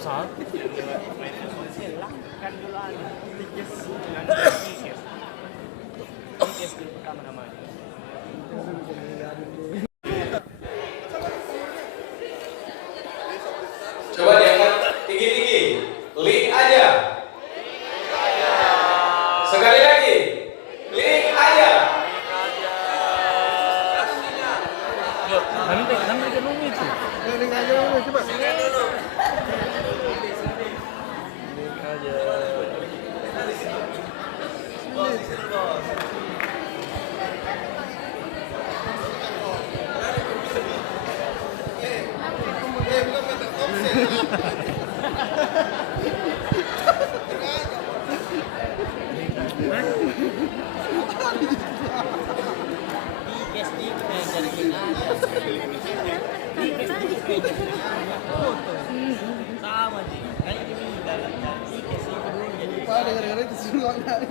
susah. Kan dulu ada tiket dulu pertama namanya. Coba diangkat tinggi-tinggi. Link aja. Sekali lagi. Link aja. Kami kan nunggu itu. Link aja dulu, coba. Link aja. Sama sih. Kayak gini dalam tiket sih dulu jadi. Pak, gara-gara itu suruh lari.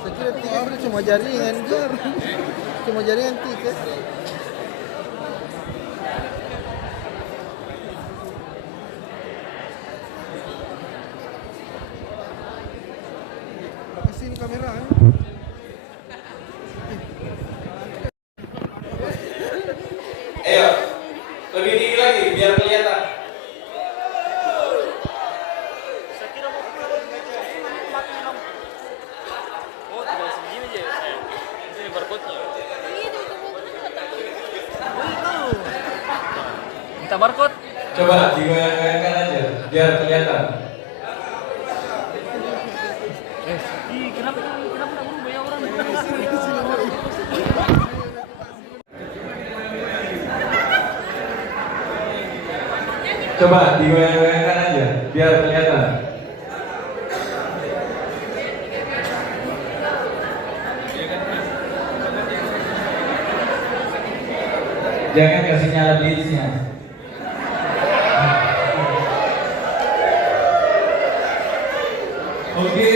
Saya kira tiket itu cuma jaringan, Jar. Cuma jaringan tiket. Pakai sini kamera, ya. Ayo. Lebih tinggi lagi biar kelihatan. Saya kira mau pulang pakai nom. Oh, tinggal segini aja saya. Ini barcode-nya. Kita barcode. Coba digoyang-goyangkan aja biar kelihatan. Kenapa nggak berubah ya orang? Coba digoyang-goyangkan aja biar kelihatan. Jangan kasih nyala blitznya. Oke.